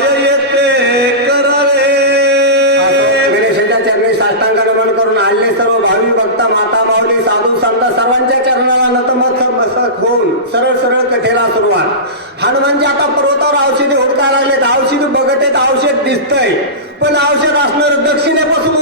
काय येते करावे. चरणी साष्टांग नमन करून आणले सर्व भावी भक्त माता माऊली साधू संत सर्वांच्या चरणाला नतमस्तक होऊन सरळ सरळ कथेला सुरुवात. हनुमानजी आता पर्वतावर औषधी होत काय लागलेत. औषधी बघत आहेत औषध दिसतंय. पण औषध असणार दक्षिणेपासून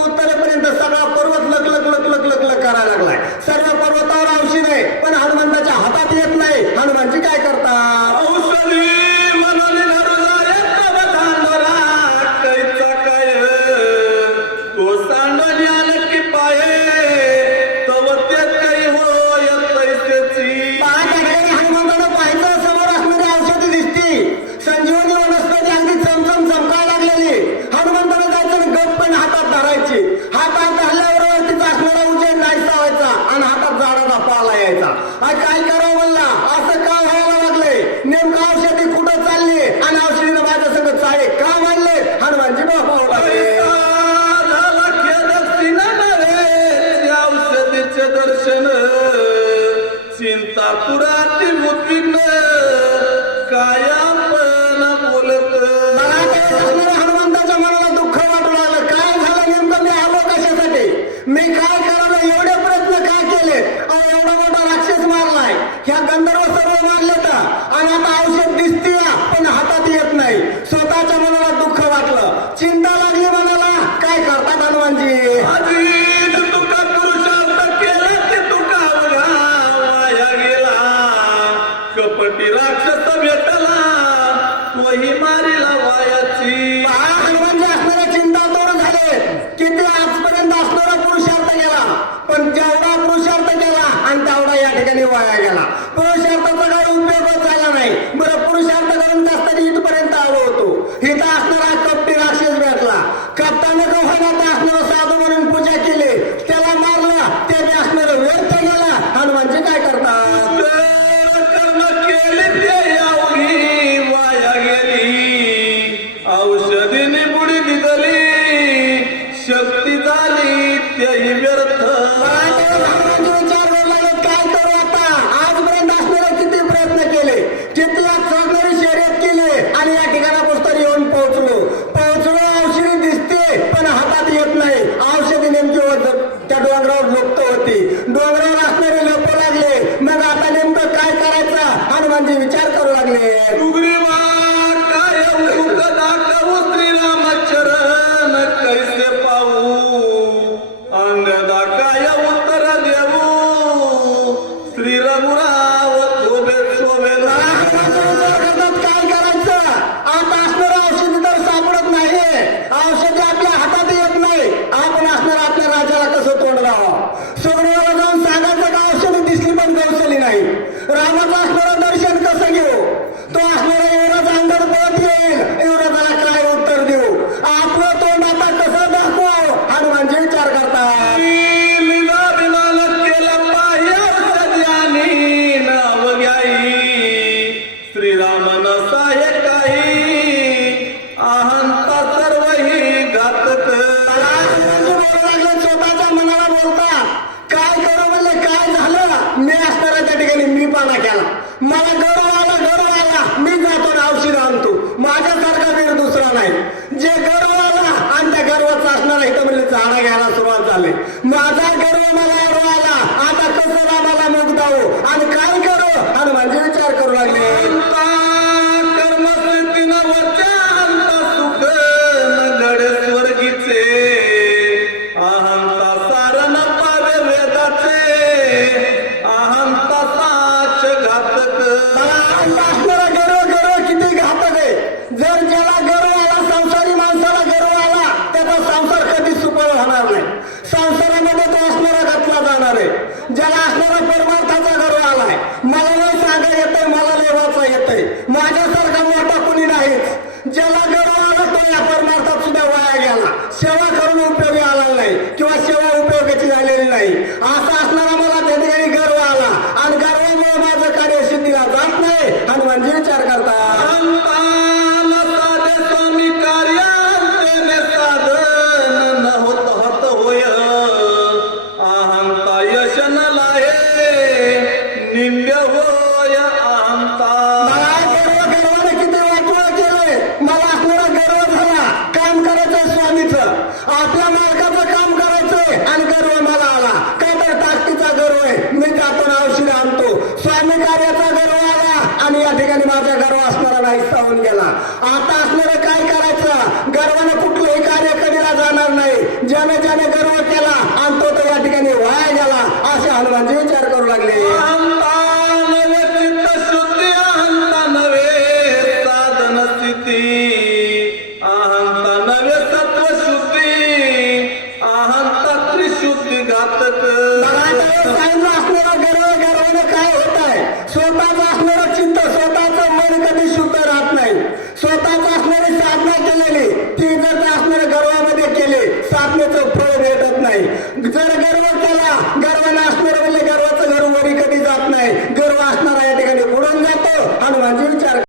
शांत घालून असताना इथपर्यंत आलो होतो. इथं असणारा कपटी राक्षस भेटला. कप्ताने गव्हाणात असणारा साधू म्हणून पूजा केली. त्याला मारला. त्याने असणार व्यर्थ गेला. हनुमानचे काय करतात? औषधीने पुढे दिली शक्ती झाली त्याही व्यर्थ. सोडण्यावर जाऊन सागाचं गाव सोडून दिसली पण गौसली नाही. रामाचा असणारा मला गर्व आला गर्व आला मी जातो ना औषध आणतो. माझ्यासारखा वीर दुसरा नाही. जे गर्व आला आणि त्या गर्वाचा असणार आहे तर म्हणजे झाडा घ्यायला सुरुवात झाली. माझा गर्व मला आला. आता कसं मला मुगदावं आणि काय राहणार नाही. संसारामध्ये तो असणारा घातला जाणार आहे. ज्याला असणारा परमार्थाचा गर्व आलाय. मला नाही सांगा येतोय मला काम करायचं स्वामीच. आपल्या मालकाचं काम करायचंय आणि गर्व मला आला. काय तर ताकदीचा गर्व आहे. मी जातो औषध आणतो. स्वामी कार्याचा गर्व आला आणि या ठिकाणी माझा गर्व असणारा नाही होऊन गेला. आता असणारं काय करायचं? गर्वानं कुठलंही कार्य कधीला जाणार नाही. ज्याने ज्याने गर्व केला आणि तो तर या ठिकाणी वाया गेला असे हनुमानजी विचार करू लागले. स्वतःच असणारं चित्त स्वतःच मन कधी शुद्ध राहत नाही. स्वतःच असणारी